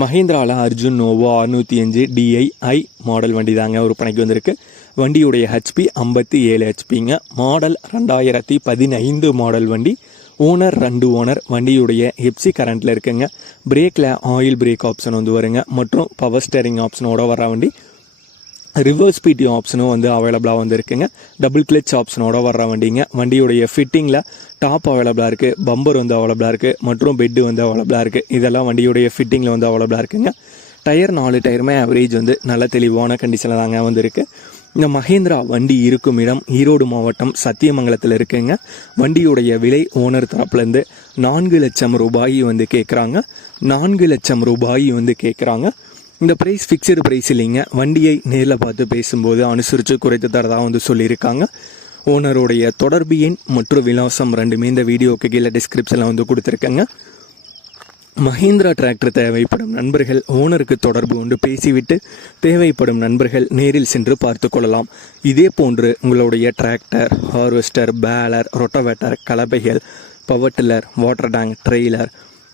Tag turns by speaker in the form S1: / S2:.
S1: மஹேந்திராவில் Arjun Novo அறுநூற்றி அஞ்சு DII model வண்டி தாங்க விற்பனைக்கு வந்திருக்கு. வண்டியுடைய ஹெச்பி ஐம்பத்தி ஏழு ஹெச்பிங்க மாடல் ரெண்டாயிரத்தி பதினைந்து மாடல் வண்டி. ஓனர் ரெண்டு ஓனர் வண்டியுடைய ஹெப்சி கரண்ட்டில் இருக்குங்க. பிரேக்கில் ஆயில் பிரேக் ஆப்ஷன் வந்து வருங்க. மற்றும் பவர் ஸ்டேரிங் ஆப்ஷனோட வர வண்டி. ரிவர்ஸ் பிடி ஆப்ஷனும் வந்து அவைலபிளாக வந்து இருக்குங்க டபுள் கிளச் ஆப்ஷனோட வர்ற வண்டிங்க. வண்டியுடைய ஃபிட்டிங்கில் டாப் அவைலபிளாக இருக்குது பம்பர் வந்து அவைலபிளாக இருக்குது மற்றும் பெட்டு வந்து அவைலபிளாக இருக்குது இதெல்லாம் வண்டியுடைய ஃபிட்டிங்கில் வந்து அவைலபிளாக இருக்குங்க. டயர் நாலு டயருமே ஆவரேஜ் வந்து நல்ல தெளிவான கண்டிஷனில் தாங்க வந்திருக்கு. இந்த மகேந்திரா வண்டி இருக்கும் இடம் ஈரோடு மாவட்டம் சத்தியமங்கலத்தில் இருக்குங்க. வண்டியுடைய விலை ஓனர் தரப்புலேருந்து நான்கு லட்சம் ரூபாய் வந்து கேட்குறாங்க நான்கு லட்சம் ரூபாய் வந்து கேட்குறாங்க இந்த ப்ரைஸ் ஃபிக்ஸடு ப்ரைஸ் இல்லைங்க. வண்டியை நேரில் பார்த்து பேசும்போது அனுசரித்து குறைத்து தரதாக வந்து சொல்லியிருக்காங்க. ஓனருடைய தொடர்பு எண் மற்றும் விலாசம் ரெண்டுமே இந்த வீடியோக்கு கீழே டிஸ்கிரிப்ஷனில் வந்து கொடுத்துருக்கேங்க. மஹேந்திரா டிராக்டர் தேவைப்படும் நண்பர்கள் ஓனருக்கு தொடர்பு கொண்டு பேசிவிட்டு தேவைப்படும் நண்பர்கள் நேரில் சென்று பார்த்து கொள்ளலாம். இதே போன்று உங்களுடைய tractor harvester baler rotavator கலபைகள் power tiller water tank trailer